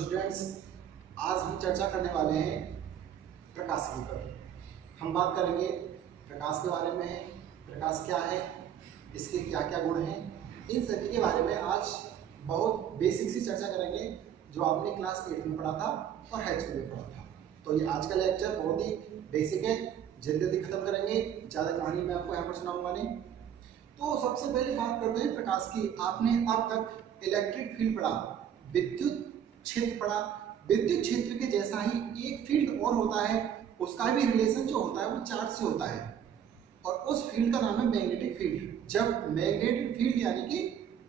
Students, आज हम चर्चा करने वाले हैं प्रकाश के ऊपर। हम बात करेंगे प्रकाश के बारे में, प्रकाश क्या है, इसके क्या क्या गुण हैं, इन सभी के बारे में आज बहुत बेसिक सी चर्चा करेंगे जो आपने क्लास 8 में पढ़ा था और हाई स्कूल में पढ़ा था। तो ये आज का लेक्चर बहुत ही बेसिक है, जल्दी जल्दी खत्म करेंगे, ज़्यादा कहानी मैं आपको यहाँ पर सुनाऊंगा नहीं। तो सबसे पहले बात करते हैं प्रकाश की। आपने अब तक इलेक्ट्रिक फील्ड पढ़ा, विद्युत क्षेत्र पढ़ा। विद्युत क्षेत्र के जैसा ही एक फील्ड और होता है, उसका भी रिलेशन जो होता है वो चार्ज से होता है और उस फील्ड का नाम है मैग्नेटिक फील्ड। जब मैग्नेटिक फील्ड यानी कि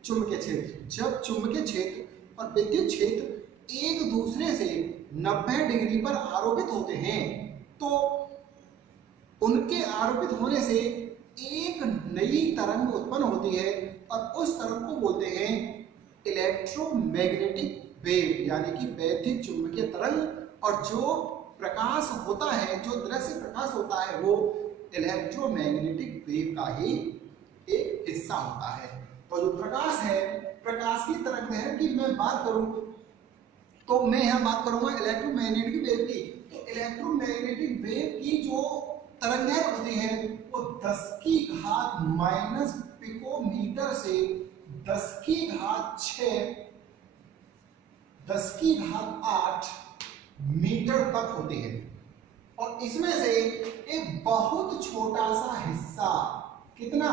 चुंबकीय क्षेत्र, जब चुंबकीय क्षेत्र और विद्युत क्षेत्र एक दूसरे से 90 डिग्री पर आरोपित होते हैं तो उनके आरोपित होने से एक नई तरंग उत्पन्न होती है और उस तरंग को बोलते हैं इलेक्ट्रोमैग्नेटिक वेव यानी कि वैद्युत चुंबकीय तरंग। और जो प्रकाश होता है, जो दृश्य प्रकाश होता है, वो इलेक्ट्रोमैग्नेटिक वेव का ही एक हिस्सा होता है। तो जो प्रकाश है, प्रकाश की तरंग है कि मैं बात करूं तो मैं यहाँ बात करूंगा इलेक्ट्रोमैग्नेटिक वेव की। तो इलेक्ट्रोमैग्नेटिक वेव की जो तरंगें होती है वो 10 की घात माइनस पिकोमीटर से 10 की घात 6, 10 की घात 8 मीटर तक होती है। और इसमें से एक बहुत छोटा सा हिस्सा, कितना,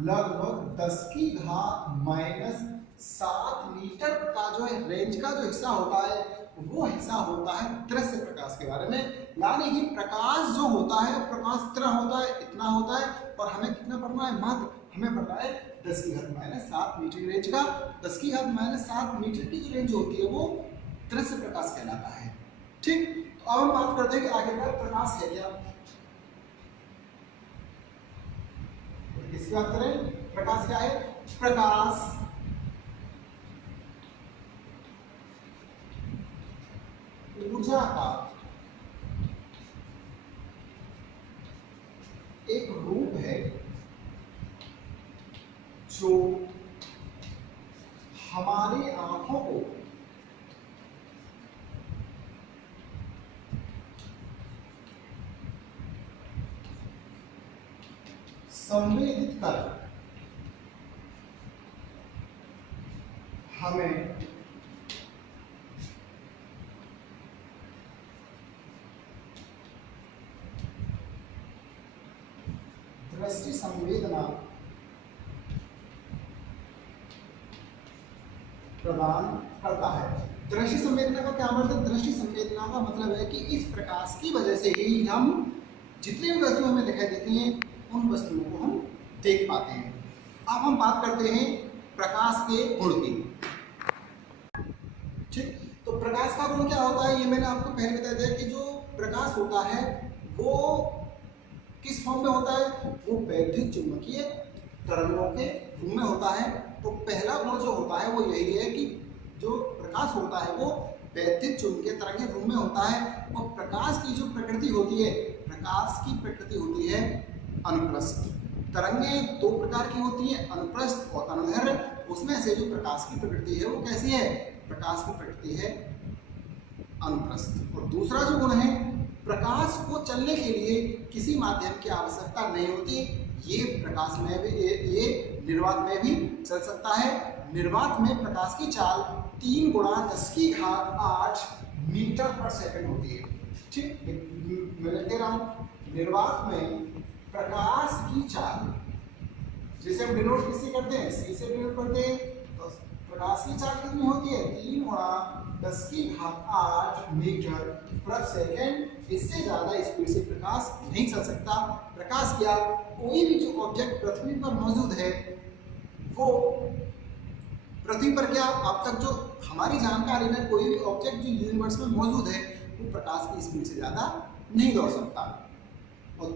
लगभग 10 की घात माइनस 7 मीटर का जो है रेंज का जो हिस्सा होता है वो हिस्सा होता है दृश्य प्रकाश के बारे में। यानी कि प्रकाश जो होता है, प्रकाश इतना होता है, इतना होता है, और हमें कितना पढ़ना है, मात्र हमें पढ़ना है 10 की घात माइनस 7 मीटर रेंज का। 10 की घात माइनस 7 मीटर की जो रेंज होती है वो दृश्य प्रकाश कहलाता है। ठीक, तो अब हम बात करते हैं कि आखिरकार प्रकाश है क्या। किसकी बात करें, प्रकाश क्या है। प्रकाश ऊर्जा का एक रूप है जो हमारी आंखों को संवेदित कर हमें दृष्टि संवेदना प्रदान करता है। दृष्टि संवेदना का क्या मतलब है। दृष्टि संवेदना का मतलब है कि इस प्रकाश की वजह से ही हम जितनी भी वस्तुएं हमें दिखाई देती हैं उन वस्तुओं को हम देख पाते हैं। अब हम बात करते हैं प्रकाश के गुण की। ठीक, तो प्रकाश का गुण क्या होता है ये मैंने आपको पहले बता दिया कि जो प्रकाश होता है वो किस फॉर्म में होता है, वो वैद्युत चुंबकीय तरंगों के रूप में होता है। तो पहला गुण जो होता है वो यही है कि जो प्रकाश होता है वो वैद्युत चुंबकीय तरंग के रूप में होता है। और प्रकाश की जो प्रकृति होती है, प्रकाश की प्रकृति होती है अनुप्रस्थ। तरंगें दो प्रकार की होती हैं, अनुप्रस्थ और अनुदैर्घ्य। उसमें से जो प्रकाश की प्रकृति है वो कैसी है, प्रकाश की प्रकृति है अनुप्रस्थ। और दूसरा जो गुण है, प्रकाश को चलने के लिए किसी माध्यम की आवश्यकता नहीं होती। ये प्रकाश में भी, ये निर्वात में भी चल सकता है। निर्वात में प्रकाश की चाल 3 × 10 की घात 8 मीटर पर सेकंड होती है। ठीक, मैं लिख दे रहा हूँ, निर्वात में प्रकाश की चाल, जिसे हम डिनोट किससे करते हैं, सी से डिनोट करते हैं। तो प्रकाश की चाल कितनी होती है, 3 × 10 की घात 8 मीटर पर सेकेंड। इससे ज्यादा स्पीड से प्रकाश नहीं चल सकता। प्रकाश क्या, कोई भी जो ऑब्जेक्ट पृथ्वी पर मौजूद है वो पृथ्वी पर क्या अब तक जो हमारी जानकारी में कोई भी ऑब्जेक्ट जो यूनिवर्स में मौजूद है वो प्रकाश की स्पीड से ज्यादा नहीं दौड़ सकता। और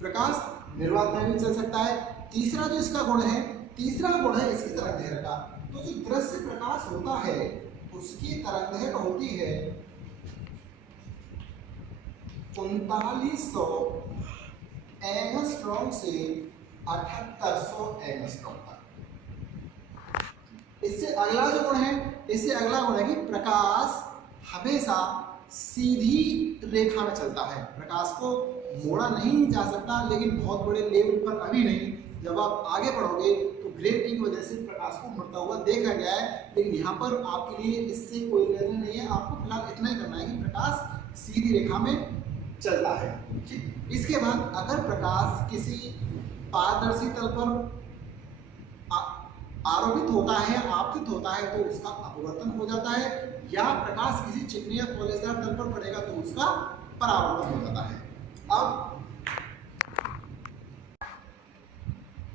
प्रकाश निर्वात में भी चल सकता है। तीसरा जो इसका गुण है, तीसरा गुण है इसकी तरंगदैर्घ्य का। तो जो दृश्य प्रकाश होता है उसकी तरंगदैर्घ्य होती है 3900 एंगस्ट्रॉम से 7800 एंगस्ट्रॉम तक। इससे अगला जो गुण है, इससे अगला गुण है कि प्रकाश हमेशा सीधी रेखा में चलता है। प्रकाश को मोड़ा नहीं जा सकता, लेकिन बहुत बड़े लेवल पर अभी नहीं। जब आप आगे बढ़ोगे तो ग्रेविटी की वजह से प्रकाश को मुड़ता हुआ देखा गया है, लेकिन यहाँ पर आपके लिए इससे कोई लेना नहीं है। आपको फिलहाल इतना ही करना है कि प्रकाश सीधी रेखा में चलता है। ठीक, इसके बाद अगर प्रकाश किसी पारदर्शी तल पर आरोपित होता है, आपतित होता है, तो उसका अपवर्तन हो जाता है, या प्रकाश किसी चिकनी या पॉलिशदार तल पर पड़ेगा तो उसका परावर्तन हो जाता है। अब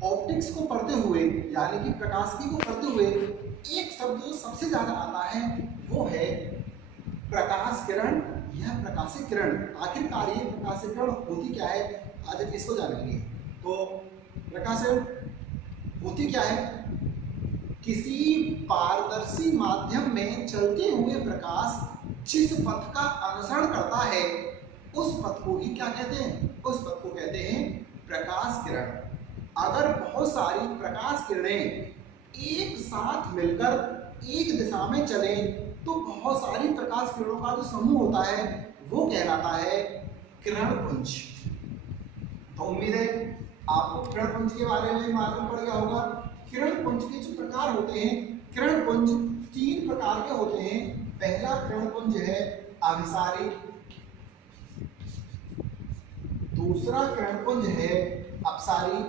ऑप्टिक्स को पढ़ते हुए, यानी कि प्रकाशिकी को पढ़ते हुए, एक शब्द जो सबसे ज्यादा आता है वो है प्रकाश किरण या प्रकाशिक किरण। आखिरकार ये प्रकाशिक किरण होती क्या है, आज इसको जानेंगे। तो प्रकाश किरण होती क्या है? किसी पारदर्शी माध्यम में चलते हुए प्रकाश जिस पथ का अनुसरण करता है उस पथ को ही क्या कहते हैं? उस पथ को कहते हैं प्रकाश किरण। अगर बहुत सारी प्रकाश किरणें एक साथ मिलकर एक दिशा में चले तो बहुत सारी प्रकाश किरणों का जो समूह होता है वो कहलाता है किरण पुंज। तो उम्मीद है आपको किरण पुंज के बारे में मालूम पड़ गया होगा। किरण पुंज के जो प्रकार होते हैं, किरण पुंज 3 प्रकार के होते हैं। पहला किरण पुंज है अभिसारी, दूसरा किरण पुंज है अपसारी,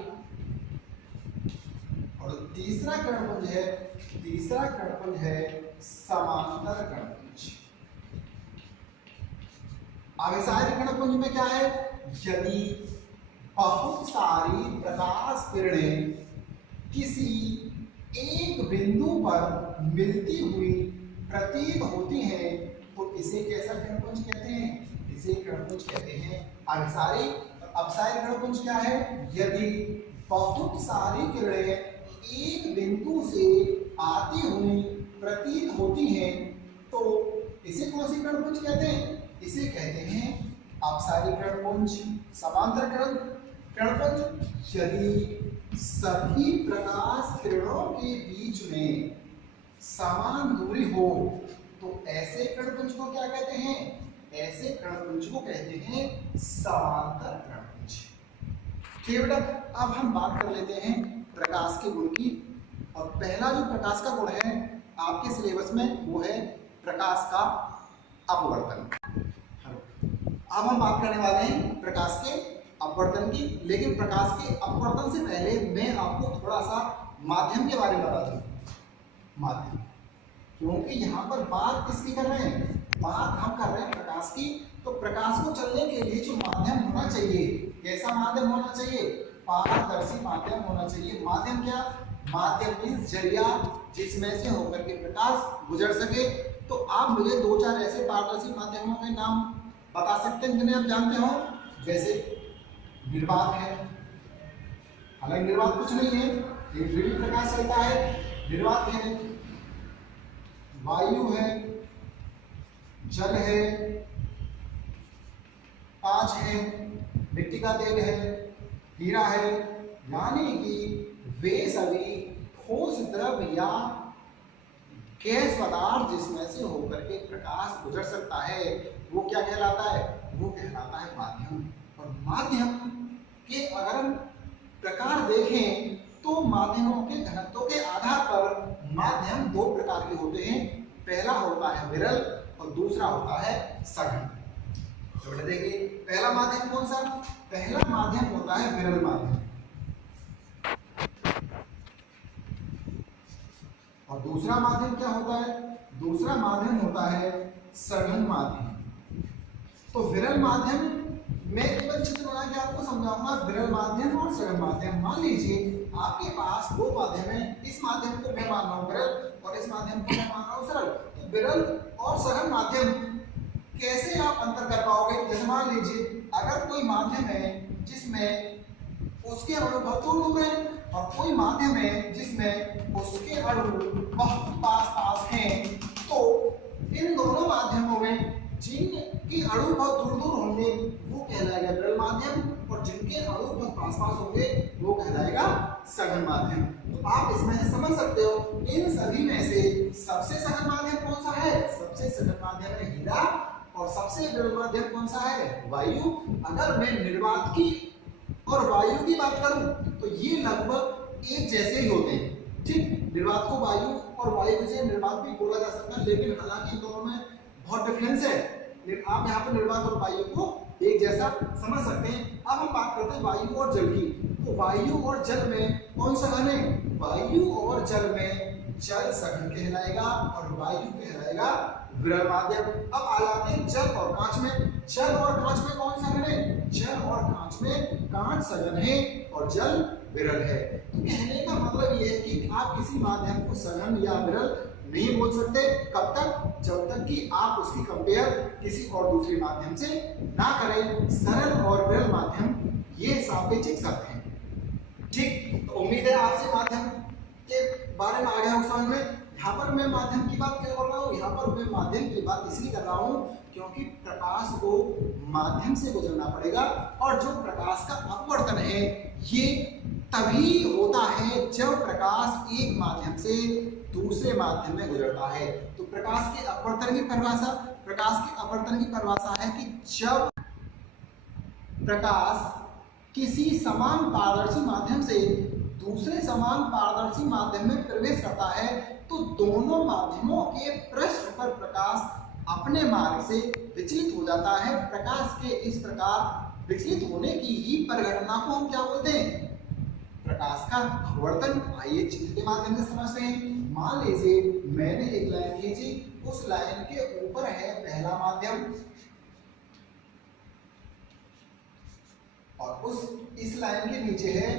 और तीसरा किरण पुंज है समांतर किरण पुंज। अभिसारी किरण पुंज में क्या है? यदि बहुत सारी प्रकाश किरणें किसी एक बिंदु पर मिलती हुई प्रतीत होती हैं तो इसे कैसा किरणपुंज कहते हैं? इसे किरणपुंज कहते हैं अभिसारी। अपसारी किरणपुंज क्या है? यदि बहुत सारी किरणें एक बिंदु से आती हुई प्रतीत होती हैं तो इसे कौन सी किरणपुंज कहते हैं? इसे कहते हैं अपसारी किरणपुंज। समांतर किरणपुंज, यदि सभी प्रकाश किरणों के बीच में समान दूरी हो तो ऐसे किरणपुंज को क्या कहते हैं? ऐसे किरणपुंज को कहते हैं समांतर किरणपुंज। ठीक बेटा, अब हम बात कर लेते हैं प्रकाश के गुण की। और पहला जो प्रकाश का गुण है आपके सिलेबस में वो है प्रकाश का अपवर्तन। अब हम बात करने वाले हैं प्रकाश के अपवर्तन की, लेकिन प्रकाश के अपवर्तन से पहले मैं आपको थोड़ा सा माध्यम के बारे में बता दूं। माध्यम, क्योंकि यहाँ पर बात किसकी कर रहे हैं? बात हम कर रहे हैं प्रकाश की। तो प्रकाश को चलने के लिए जो माध्यम होना चाहिए, कैसा माध्यम होना चाहिए? पारदर्शी माध्यम होना चाहिए। माध्यम क्या? माध्यम मीन्स जरिया जिसमें से होकर के प्रकाश गुजर सके। तो आप मुझे 2-4 ऐसे पारदर्शी माध्यमों के नाम बता सकते हैं जिन्हें आप जानते हो? जैसे निर्वात है, हालांकि निर्वात कुछ नहीं है, एक विद्युत प्रकाश चलता है। निर्वात है, वायु है, जल है, कांच है, मिट्टी का तेल है, हीरा है। यानी कि वे सभी ठोस द्रव्य या गैस पदार्थ जिसमें से होकर के प्रकाश गुजर सकता है वो क्या कहलाता है? वो कहलाता है माध्यम। और माध्यम के अगर हम प्रकार देखें तो माध्यमों के घनत्व के आधार पर माध्यम 2 प्रकार के होते हैं। पहला होता है विरल और दूसरा होता है सघन। तो देखिए पहला माध्यम कौन सा? पहला माध्यम होता है विरल माध्यम, और दूसरा माध्यम क्या होता है? दूसरा माध्यम होता है सघन माध्यम। तो विरल माध्यम मैं केवल चित्र बना के आपको समझाऊंगा, विरल माध्यम और सघन माध्यम। मान लीजिए आपके पास 2 माध्यम है, इस माध्यम को मैं मान रहा हूं विरल और इस माध्यम को मैं मान रहा हूं सरल। तो विरल और सघन माध्यम कैसे आप अंतर कर पाओगे? जैसे मान लीजिए अगर कोई माध्यम है जिसमें उसके अणु बहुत दूर है और कोई माध्यम है जिसमें उसके अणु बहुत पास हैं, तो इन दोनों माध्यमों में जिनके अणु बहुत दूर होंगे वो कहलाएगा विरल माध्यम, और जिनके अणु बहुत पास होंगे वो कहलाएगा सघन माध्यम। तो आप इसमें से समझ सकते हो इन सभी में से सबसे सघन माध्यम कौन सा है? सबसे सघन माध्यम है हीरा। और सबसे विरल माध्यम कौन सा है? वायु। अगर मैं निर्वात की और वायु की बात करूं तो ये लगभग एक जैसे ही होते हैं। ठीक, निर्वात को वायु और वायु से निर्वात भी बोला जा सकता है, लेकिन हालांकि इन दोनों में बहुत डिफरेंस है। लेकिन आप यहाँ पर निर्वात और वायु को एक जैसा समझ सकते हैं। अब हम बात करते हैं वायु और जल की। तो वायु और जल में कौन सघन है? वायु और जल में जल सघन कहलाएगा और वायु कहलाएगा विरल माध्यम। अब आ जाते हैं जल और कांच में। जल और कांच में कौन सघन है? जल और कांच में कांच सघन है और जल विरल है। तो कहने का मतलब ये है कि आप किसी माध्यम को सघन या विरल नहीं बोल सकते। कब तक? जब तक कि आप उसकी कंपेयर किसी और दूसरे माध्यम से ना करें। सरल और विरल माध्यम ये सापेक्षिक शब्द हैं। ठीक, तो उम्मीद है आपसे माध्यम के बारे में आ गया समझ में। यहाँ पर मैं माध्यम की बात क्यों कर रहा हूँ? यहाँ पर मैं माध्यम की बात इसलिए कर रहा हूँ क्योंकि प्रकाश को माध्यम से गुजरना पड़ेगा और जो प्रकाश का अपवर्तन है ये तभी होता है जब प्रकाश एक माध्यम से दूसरे माध्यम में गुजरता है। तो प्रकाश के अपवर्तन की परिभाषा है कि जब प्रकाश किसी समान पारदर्शी माध्यम से दूसरे समान पारदर्शी माध्यम में प्रवेश करता है तो दोनों माध्यमों के पृष्ठ पर प्रकाश अपने मार्ग से विचलित हो जाता है। प्रकाश के इस प्रकार विचलित होने की ही परिघटना को हम क्या बोलते हैं? प्रकाश का अपवर्तन। आइए चित्र के माध्यम से समझते हैं। मान लीजिए मैंने एक लाइन खींची, उस लाइन के ऊपर है पहला माध्यम और इस लाइन के नीचे है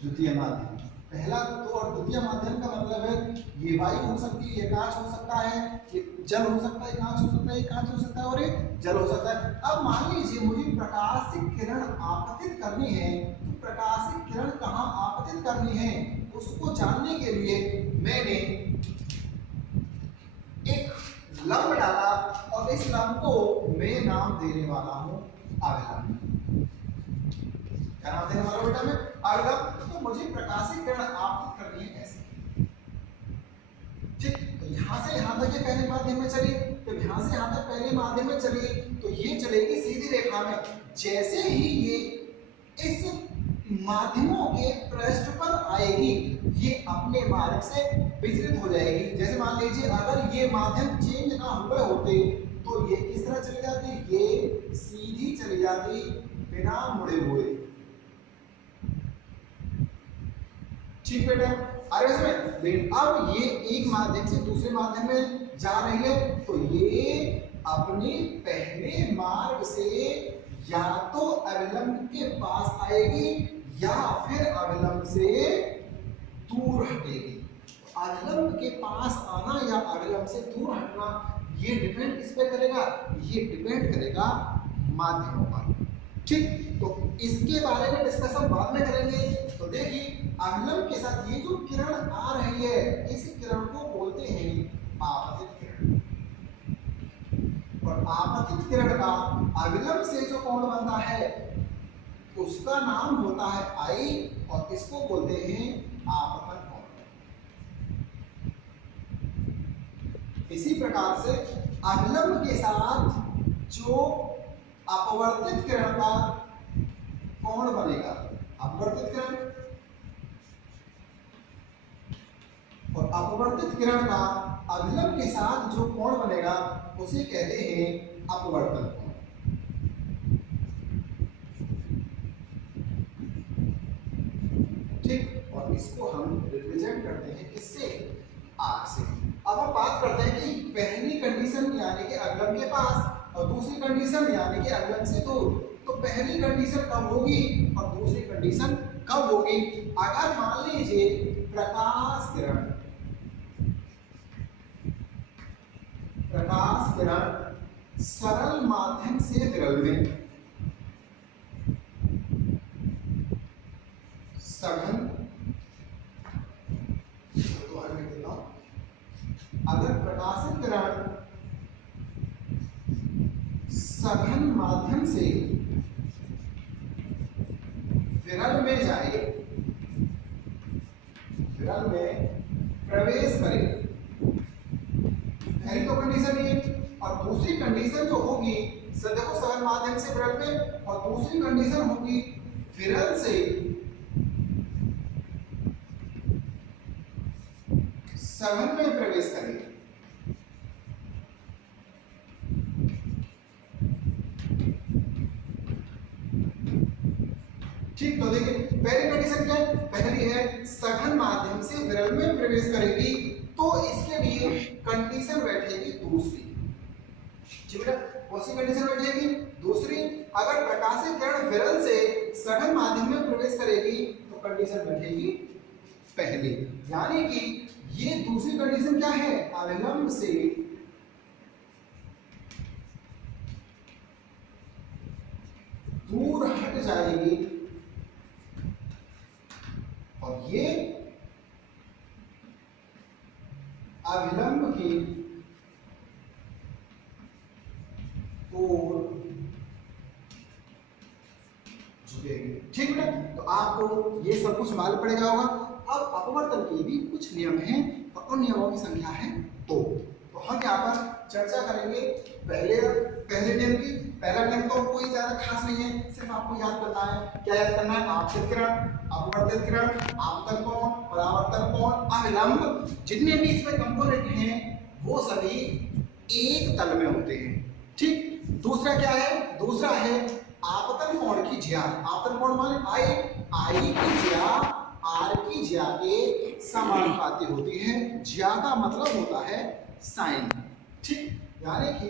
द्वितीय माध्यम। पहला तो और द्वितीय माध्यम का मतलब है ये वायु हो सकती है, ये कांच हो सकता है, ये जल हो सकता है, कांच हो सकता है, ये कांच हो सकता है और ये जल हो सकता है। अब मान लीजिए मुझे प्रकाशिक किरण आपतित करनी है, तो प्रकाशिक किरण कहाँ आपतित करनी है उसको जानने के लिए मैंने एक लंब डाला और इस लंब को मैं नाम देने वाला हूं अविलंब। क्या नाम देने वाला बेटा? मैं अविलंब। तो मुझे प्रकाशिक किरण आपतित करनी है ऐसे। ठीक, तो यहां से यहां तक ये पहले माध्यम में चली, तो यहां से यहां तक पहले माध्यम में चली तो ये चलेगी सीधी रेखा में। जैसे ही ये इस माध्यमों के पृष्ठ पर आएगी ये अपने मार्ग से विचलित हो जाएगी। जैसे मान लीजिए अगर ये माध्यम चेंज ना हुए होते तो ये किस तरह चली जाती? ये सीधी चली जाती बिना मुड़े हुए। ठीक बेटा, अरे इसमें लेकिन अब ये एक माध्यम से दूसरे माध्यम में जा रही है तो ये अपने पहले मार्ग से या तो अविलंब के पास आएगी या फिर अविलंब से दूर हटेगी। अविलंब के पास आना या अविलंब से दूर हटना ये डिपेंड किस पे करेगा? ये डिपेंड करेगा माध्यमों पर। ठीक, तो इसके बारे में डिस्कशन बाद में करेंगे। तो देखिए अविलंब के साथ ये जो किरण आ रही है इस किरण को बोलते हैं आपतित किरण और आपतित किरण का अविलंब से जो कोण बनता है उसका नाम होता है आई और इसको बोलते हैं आपतन कोण। इसी प्रकार से अविलंब के साथ जो अपवर्तित किरण का कोण बनेगा, अपवर्तित किरण और अपवर्तित किरण का अविलंब के साथ जो कोण बनेगा उसे कहते हैं अपवर्तन कोण। ठीक, और इसको हम रिप्रेजेंट करते हैं किससे? आर से। अब हम बात करते हैं कि पहली कंडीशन यानी कि अविलंब के पास और दूसरी कंडीशन यानी कि अविलंब से दूर। तो पहली कंडीशन कब होगी और दूसरी कंडीशन कब होगी? अगर मान लीजिए प्रकाश किरण सरल माध्यम से विरल में सघन, अगर प्रकाशित किरण सघन माध्यम से विरल में जाए दूसरी कंडीशन जो होगी सर देखो सघन माध्यम से विरल में, और दूसरी कंडीशन होगी विरल से सघन में प्रवेश करेगी। ठीक, तो देखिए पहली कंडीशन क्या है, पहली है सघन माध्यम से विरल में प्रवेश करेगी, तो इसके लिए कंडीशन बैठेगी दूसरी। ठीक है, कौन सी कंडीशन बैठेगी? दूसरी। अगर प्रकाशित किरण विरल से सघन माध्यम में प्रवेश करेगी तो कंडीशन बैठेगी पहली। यानी कि ये दूसरी कंडीशन क्या है, अविलंब से दूर हट जाएगी, और ये अविलंब की ओर झुकेगी। ठीक है, तो आपको ये सब कुछ मालूम पड़ेगा होगा। अब अपवर्तन के भी कुछ नियम हैं, और उन नियमों की संख्या है 2। तो हम यहाँ पर चर्चा करेंगे पहले नियम की। पहला नियम तो कोई ज्यादा खास नहीं है, सिर्फ आपको याद करना है। क्या याद करना है? आपतित किरण, अपवर्तित किरण, आपतन कोण, परावर्तन कोण, अविलंब, जितने भी इसमें कंपोनेंट हैं वो सभी एक तल में होते हैं। ठीक, दूसरा क्या है? दूसरा है आपतन कोण की ज्या। आपतन कोण माने आई की ज्या आर की ज्या के समानुपाती होती है। ज्या का मतलब होता है साइन। ठीक, यानी कि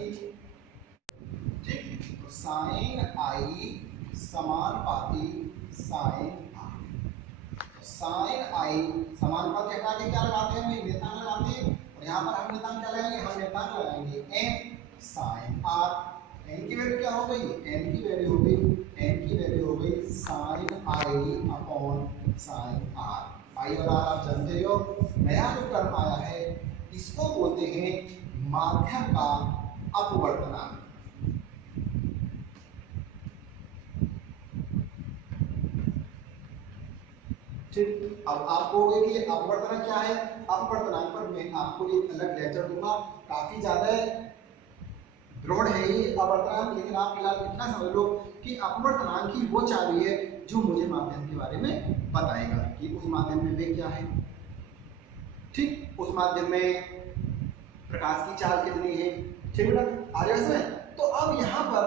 ठीक, तो साइन आई समानुपाती साइन आर। साइन आई समानुपाती हटा के क्या लगाते हैं? नियतांक लगाते हैं, और यहाँ पर हम नियतांक क्या लगाएंगे? हम नियतांक लगाएंगे एन साइन आर। एन की वैल्यू क्या हो गई? एन की वैल्यू हो गई sine i upon sine r. I और आर आप जानते हो। नया जो टर्म आया है इसको बोलते हैं माध्यम का अपवर्तनांक। ठीक, अब आपको हो गया कि अपवर्तनांक क्या है। अपवर्तनांक पर मैं आपको एक अलग लेक्चर दूंगा, काफी ज्यादा ब्रॉड है ये अपवर्तनांक, लेकिन आप फिलहाल इतना समझ लो कि अपवर्तनांक ही वो चाबी है जो मुझे माध्यम के बारे में बताएगा कि उस माध्यम में वे क्या है। ठीक, उस माध्यम में प्रकाश की चाल कितनी है। ठीक है, आगे से तो अब यहाँ पर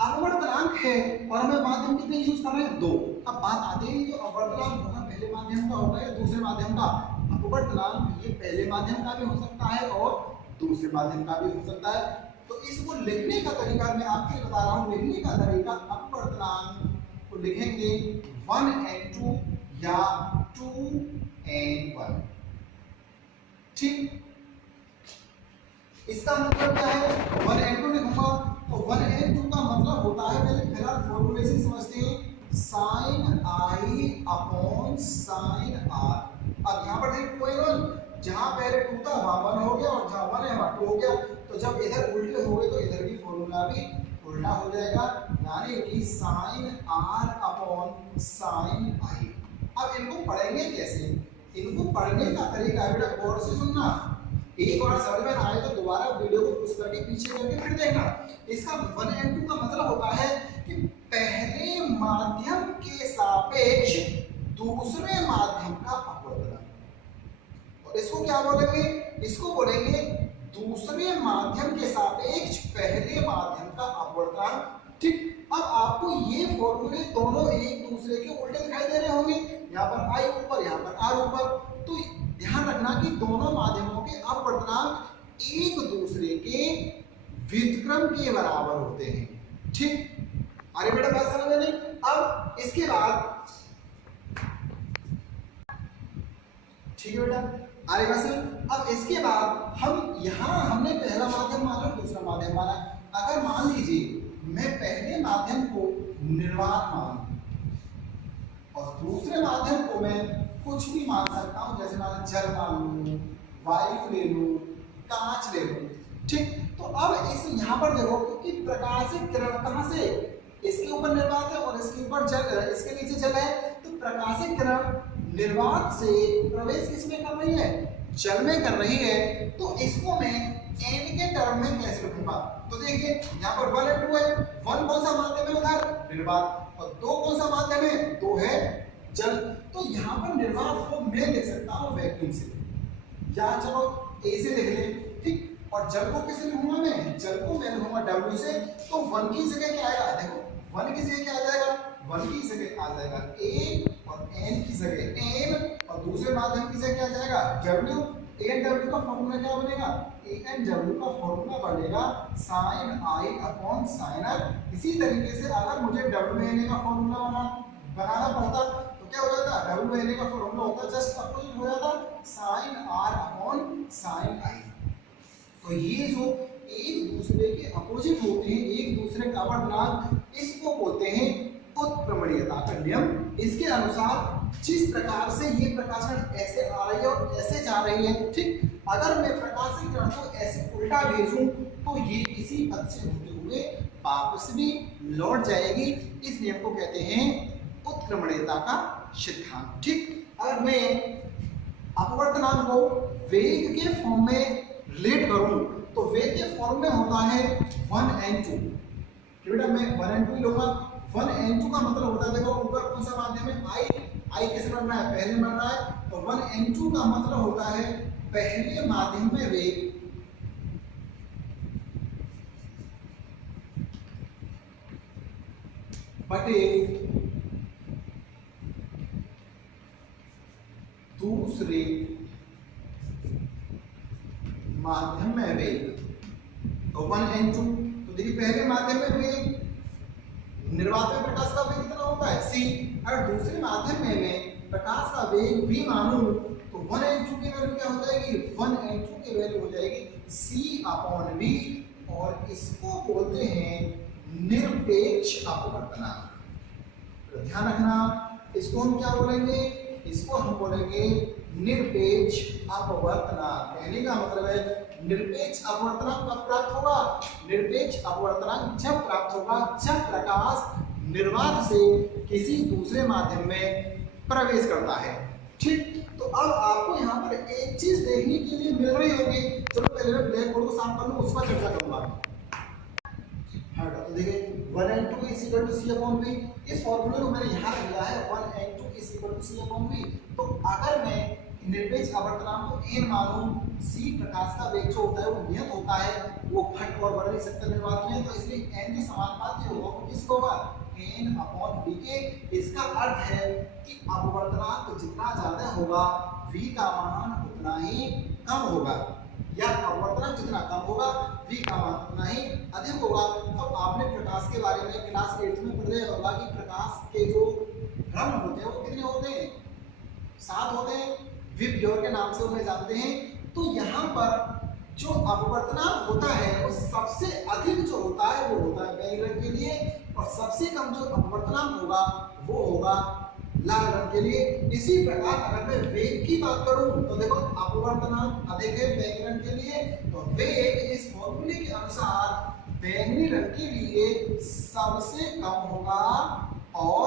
अपवर्तनांक है और हमें माध्यम कितने यूज कर रहे हैं? 2। अब बात आती है जो अपवर्तनांक होगा पहले माध्यम का होगा या दूसरे माध्यम का। अपवर्तनांक ये पहले माध्यम का भी हो सकता है और दूसरे माध्यम का भी हो सकता है। तो इसको लिखने का तरीका मैं आपके लिए बता रहा हूँ। लिखने का तरीका अपवर्तनांक को लिखेंगे 1n2 या 2n1। ठीक, इसका मतलब क्या है? 1n2 लिखूंगा तो 1n2 का मतलब होता है, पहले फिलहाल फॉर्मूले से समझते हैं, sine i upon sine r. अब यहाँ पर देखिए कोई जहां पहले 2 था वहां 1 हो गया, और जहां 1 है वहां 2 हो गया। तो जब इधर उल्टे हो गए तो इधर भी फॉर्मूला भी उल्टा हो जाएगा, यानी कि साइन आर अपॉन साइन आई। अब इनको पढ़ेंगे कैसे? इनको पढ़ने का तरीका है, बेटा गौर से सुनना। एक बार समझ में आए तो दोबारा वीडियो को पुश करके पीछे करके फिर देखना। इसका 1n2 का मतलब होता है कि पहले माध्यम के सापेक्ष दूसरे माध्यम का अपवर्तनांक। और इसको क्या बोलेंगे? इसको बोलेंगे दूसरे माध्यम के सापेक्ष पहले माध्यम का अपवर्तनांक। ठीक, अब आपको ये फॉर्मूले दोनों एक दूसरे के उल्टे दिखाई दे रहे होंगे। यहाँ पर आई ऊपर, यहाँ पर आर ऊपर। तो ध्यान रखना कि दोनों माध्यमों के अपवर्तनांक एक दूसरे के व्युत्क्रम के बराबर होते हैं। ठीक, अरे बेटा बात समझ में नहीं? अब इसके बाद ठीक है बेटा, अरे बस अब इसके बाद हम यहाँ हमने पहला माध्यम माना, दूसरा माध्यम माना। अगर मान लीजिए मैं पहले माध्यम को निर्वात मान और दूसरे माध्यम को मैं कुछ भी मान सकता हूं, जैसे मान जल मान लूं, वायु ले लूं, कांच ले लूं। ठीक, तो अब इस यहाँ पर देखो कि प्रकाशित किरण कहाँ से, इसके ऊपर निर्वात है और इसके ऊपर जल, इसके नीचे जल है। तो प्रकाशित किरण निर्वात से प्रवेश किसमें कर रही है? जल में कर रही है। तो इसको मैं n के टर्म में कैसे लिखूंगा। तो देखिए यहाँ पर 1 और 2 है, 1 कौन सा माध्यम है उधर, निर्वात, और 2 कौन सा माध्यम है, 2 है जल। तो यहाँ पर निर्वात को मैं लिख सकता हूँ वैक्यूम से, या चलो ए से लिख ले, ठीक। और जल को किसे लिखूंगा मैं, जल को मैं लिखूंगा W से। तो 1 की जगह क्या आएगा, देखो 1 की जगह क्या आ जाएगा, 1 की जगह आ जाएगा A, और n की जगह n, और दूसरे माध्यम की जगह क्या आ जाएगा W। ANW का फॉर्मूला क्या बनेगा, ANW का फॉर्मूला बनेगा sin I upon sin R। इसी तरीके से अगर मुझे WNA का फॉर्मूला बनाना पड़ता तो क्या हो जाता, WNA का फॉर्मूला होता जस्ट अपोजिट हो जाता, sin R upon sin I। तो ये जो एक दूसरे के अपोजिट होते हैं, एक दूसरे का अपवर्तनांक, इसको बोलते हैं उत्क्रमणीयता का नियम। इसके अनुसार जिस प्रकार से ये प्रकाश किरण ऐसे आ रही है और ऐसे जा रही है, ठीक, अगर मैं प्रकाश की किरण को ऐसे उल्टा भेजूं तो ये इसी पथ से होते हुए वापस भी लौट जाएगी। इस नियम को कहते हैं उत्क्रमणीयता का सिद्धांत, ठीक। अगर मैं अपवर्तनांक को वेग के फॉर्म में रिलेट करूं तो वेग के फॉर्म में होता है 1n2। बेटा मैं 1n2 लूंगा, 1n2 का मतलब होता है, देखो ऊपर कौन सा माध्यम है, I किसे बन रहा है, पहले बन रहा है। तो 1n2 का मतलब होता है पहले माध्यम में वेग बटे दूसरे माध्यम में वेग। तो 1n2, तो देखिए पहले माध्यम में वेग, निर्वात में प्रकाश का वेग कितना होता है c। अगर दूसरे माध्यम में मैं प्रकाश का वेग v मानूं तो 1n2 की वैल्यू क्या हो जाएगी, 1n2 की वैल्यू हो जाएगी c अपॉन v, और इसको बोलते हैं निरपेक्ष अपवर्तनांक। तो ध्यान रखना, इसको हम क्या बोलेंगे, इसको हम बोलेंगे निरपेक्ष अपवर्तनांक। कहने का मतलब है निरपेक्ष अपवर्तनांक कब प्राप्त होगा, निरपेक्ष अपवर्तनांक जब प्राप्त होगा जब प्रकाश निर्वात से किसी दूसरे माध्यम में प्रवेश करता है, ठीक। तो अब आपको यहाँ पर एक चीज देखने के लिए मिल रही होगी, चलो पहले मैं ब्लैक बोर्ड को साफ कर लूं, उस पर चर्चा करूंगा। हाँ तो देखिए 1n2 is equal to c upon v, इस फॉर्मूले को मैंने यहाँ लिया है 1n2 is equal to c upon v। तो अगर मैं निरपेक्ष अपवर्तनांक को n मानूं, c प्रकाश का वेग जो होता है वो नियत होता है, वो घट और बढ़ नहीं सकता निर्वात में, तो इसलिए n के समानुपाती होगा, वो किसको होगा, n अपॉन v के। इसका अर्थ है कि अपवर्तनांक जितना ज्यादा होगा v का मान उतना ही कम होगा, या अपवर्तनांक जितना कम होगा v का मान उतना ही अधिक होगा। तो आपने प्रकाश के बारे में क्लास 8 में पढ़ा होगा कि प्रकाश के जो भ्रमण होते हैं वो कितने होते हैं, 7 होते हैं, विबग्योर के नाम से उन्हें जानते हैं। तो यहाँ पर जो अपवर्तनांक होता है वो सबसे अधिक जो होता है वो होता है बैंगनी रंग के लिए, और सबसे कम जो अपवर्तनांक होगा वो होगा लाल रंग के लिए। इसी प्रकार अगर मैं वेग की बात करूं तो देखो अपवर्तनांक अधिक है बैंगनी रंग के लिए, तो वेग इस फॉर्मूले के अनुसार बैंगनी रंग के लिए सबसे कम होगा और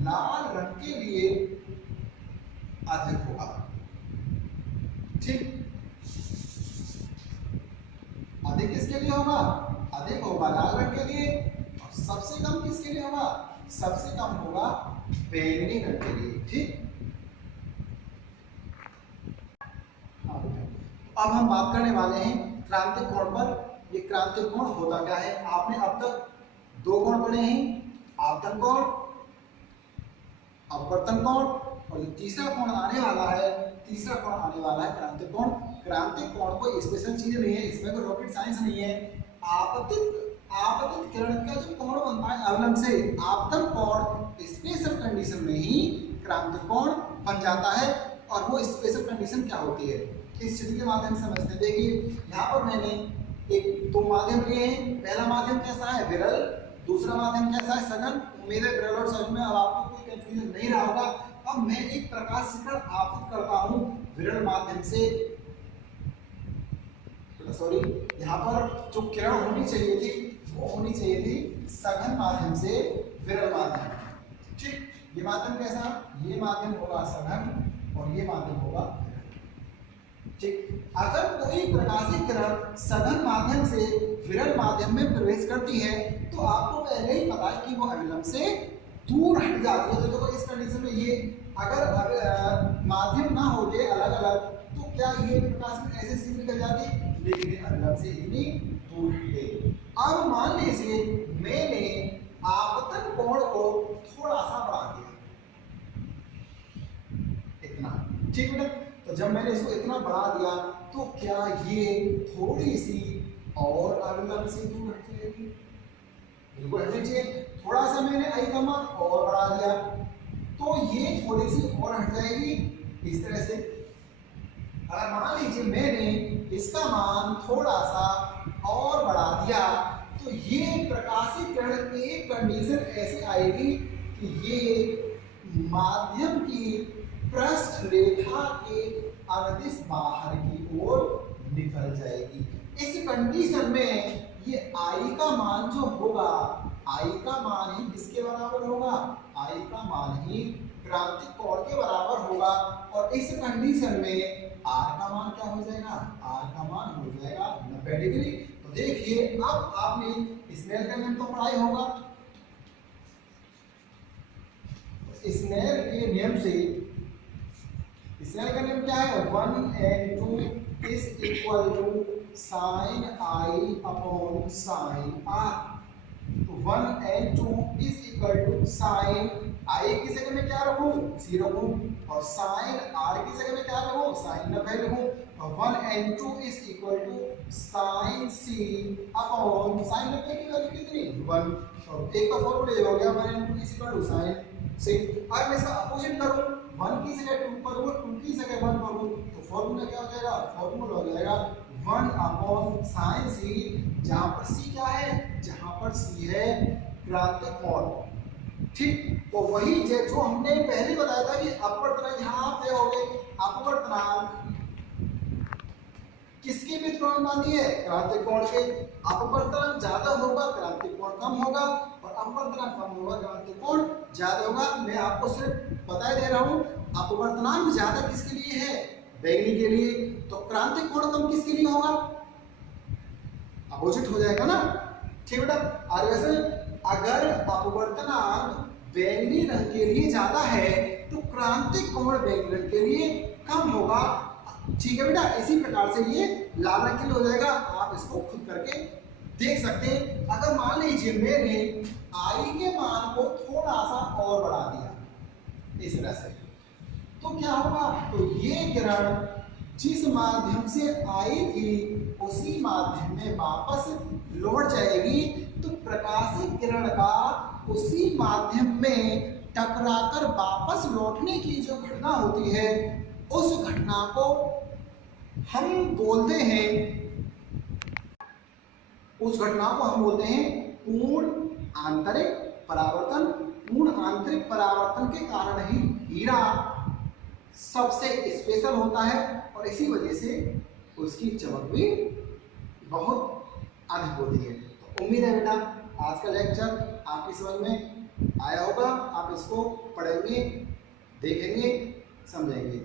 लाल रंग के लिए अधिक होगा, ठीक। अधिक किसके लिए होगा, अधिक होगा लाल रंग के लिए, और सबसे कम किसके लिए होगा, सबसे कम होगा बैंगनी रंग के लिए, ठीक। अब हम बात करने वाले हैं क्रांतिक कोण पर। ये क्रांतिक कोण होता क्या है, आपने अब तक 2 कोण पढ़े हैं, आपतन कोण, अपवर्तन कोण, और जो तीसरा कोण आने वाला है, तीसरा कोण आने वाला है क्रांतिक कोण। क्रांतिक कोण कोई स्पेशल चीज नहीं है, इसमें कोई रॉकेट साइंस नहीं है। आपतित किरण का जो कोण बनता है अवलंब से, आपतन कोण स्पेशल कंडीशन में ही क्रांतिक कोण बन जाता है। और वो स्पेशल कंडीशन क्या होती है, इस चित्र के माध्यम से समझते हैं। देखिए यहाँ पर मैंने एक 2 माध्यम लिए हैं। पहला माध्यम कैसा है, विरल, दूसरा माध्यम कैसा है, सघन। उम्मीद है विरल और सघन में अब आपको कोई कंफ्यूजन नहीं रहा होगा। अब मैं एक प्रकाश किरण आपतित करता हूँ विरल माध्यम से, सॉरी यहाँ पर जो किरण होनी चाहिए थी वो होनी चाहिए थी सघन माध्यम से विरल माध्यम, ठीक। ये माध्यम कैसा, ये माध्यम होगा सघन और ये माध्यम होगा विरल। ठीक, अगर कोई प्रकाशित किरण सघन माध्यम से विरल माध्यम में प्रवेश करती है तो आपको पहले ही पता है कि वो अविलंब से दूर हट जाती है। तो देखो इस कंडीशन में ये अगर माध्यम ना हो गए अलग अलग तो क्या ये प्रकाश में ऐसे सीधी निकल जाती, लेकिन अविलंब से इतनी दूर हट गई। अब मान लीजिए मैंने आपतन कोण को थोड़ा सा बढ़ा दिया इतना, ठीक बेटा। तो जब मैंने इसको इतना बढ़ा दिया तो क्या ये थोड़ी सी और अविलंब से दूर हट जाएगी? बिल्कुल हटनी चाहिए। थोड़ा सा मैंने आई का मान और बढ़ा दिया तो ये थोड़ी सी और हट जाएगी इस तरह से। अगर मान लीजिए मैंने इसका मान थोड़ा सा और बढ़ा दिया तो ये प्रकाशित किरण एक कंडीशन ऐसे आएगी कि ये माध्यम की पृष्ठ रेखा के अनदिश बाहर की ओर निकल जाएगी। इस कंडीशन में ये आई का मान जो होगा, आई का मान ही किसके बराबर होगा? आई का मान ही क्रांतिक कोण के बराबर होगा। और इस कंडीशन में आर का मान क्या हो जाएगा? आर का मान हो जाएगा 90 डिग्री। तो देखिए अब आपने स्नेल का नियम तो पढ़ा ही होगा। स्नेल के नियम से, स्नेल का नियम क्या है? 1n2 is equal to sine i upon sine r. तो 1n2 is equal to sine i की जगह में क्या रखूं? 0 रखूं, और साइन आर की जगह में क्या रखूं? साइन 90 रखूं। और 1n2 is equal to sine c upon sine 90 की वैल्यू कितनी? 1। तो एक का फॉर्मूला हो गया 1n2 is equal to sine c. अब मैं इसका अपोजिट करूं, 1 की जगह 2 पर हूं, 2 की जगह 1 पर हूं, तो फॉर्मूला क्या हो जाएगा? फॉर्मूला हो जाएगा 1 अपॉन साइन सी, जहां पर सी क्या है? जहां पर सी है क्रांतिक कोण। ठीक, तो वही जो हमने पहले बताया था कि अपवर्तनांक यहां आप हो गए, अपवर्तनांक किसके विपरीत है? क्रांतिक कोण के। अपवर्तनांक ज्यादा होगा क्रांतिक कोण कम होगा, और अपवर्तनांक कम होगा क्रांतिक कोण ज्यादा होगा। मैं आपको सिर्फ बता दे रहा हूं अपवर्तनांक ज्यादा किसके लिए है? बैंगनी के लिए। तो क्रांतिक कोण कम किसके लिए होगा? अपोजिट हो जाएगा ना। ठीक बेटा। और वैसे अगर अपवर्तनांक बैंगनी रंग के लिए ज्यादा है तो क्रांतिक कोण बैंगनी रंग के लिए कम होगा। ठीक है बेटा। इसी प्रकार से ये लाल रंग के लिए हो जाएगा। आप इसको खुद करके देख सकते हैं। अगर मान लीजिए मैंने आई के मान को थोड़ा सा और बढ़ा दिया इस तरह से, तो क्या होगा? तो ये किरण जिस माध्यम से आई थी उसी माध्यम में वापस लौट जाएगी। तो प्रकाशित किरण का उसी माध्यम में टकराकर वापस लौटने की जो घटना होती है उस घटना को हम बोलते हैं, उस घटना को हम बोलते हैं पूर्ण आंतरिक परावर्तन। पूर्ण आंतरिक परावर्तन के कारण ही हीरा सबसे स्पेशल होता है और इसी वजह से उसकी चमक भी बहुत अधिक होती है। तो उम्मीद है बेटा आज का लेक्चर आपकी समझ में आया होगा। आप इसको पढ़ेंगे, देखेंगे, समझेंगे।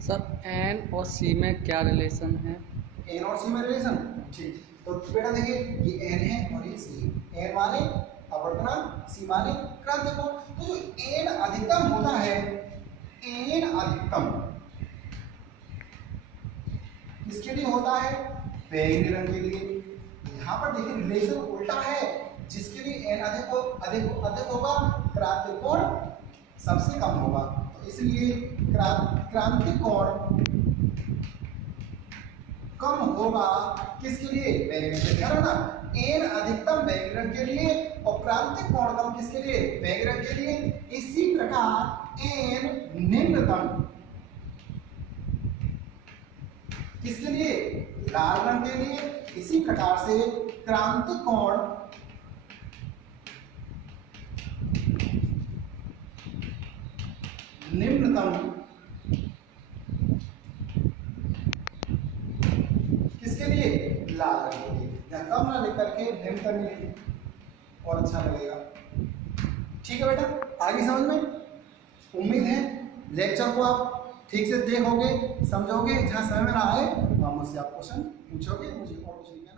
सर एन और सी में क्या रिलेशन है? एन और सी में रिलेशन, ठीक। तो बेटा देखिए ये एन है और ये सी। एन माने अपवर्तनांक, सी माने क्रांतिक कोण। तो जो एन अधिकतम होता है, एन अधिकतम किसके लिए होता है? बैंगनी रंग के लिए। यहाँ पर देखिए रिलेशन उल्टा है, जिसके लिए एन अधिक होगा क्रांतिक कोण सबसे कम होगा। तो इसलिए क्रांतिक कोण कम होगा किसके लिए? बैंगनी रंग के लिए ना। एन अधिकतम बैंगनी रंग के लिए और क्रांतिक कोण कम किसके लिए? बैंगनी रंग के लिए। इसी प्रकार एन निम्नतम किसके लिए? लाल रंग के लिए। इसी प्रकार से क्रांतिक कोण निम्नतम किसके लिए? लाल रंग के लिए। या कम ना लिख करके निम्नतम लिखिए और अच्छा लगेगा। ठीक है बेटा, आगे समझ में? उम्मीद है लेक्चर को आप ठीक से देखोगे, समझोगे, जहाँ समझ में ना आए वहाँ मुझसे आप क्वेश्चन पूछोगे, मुझे और कुछ नहीं कहना।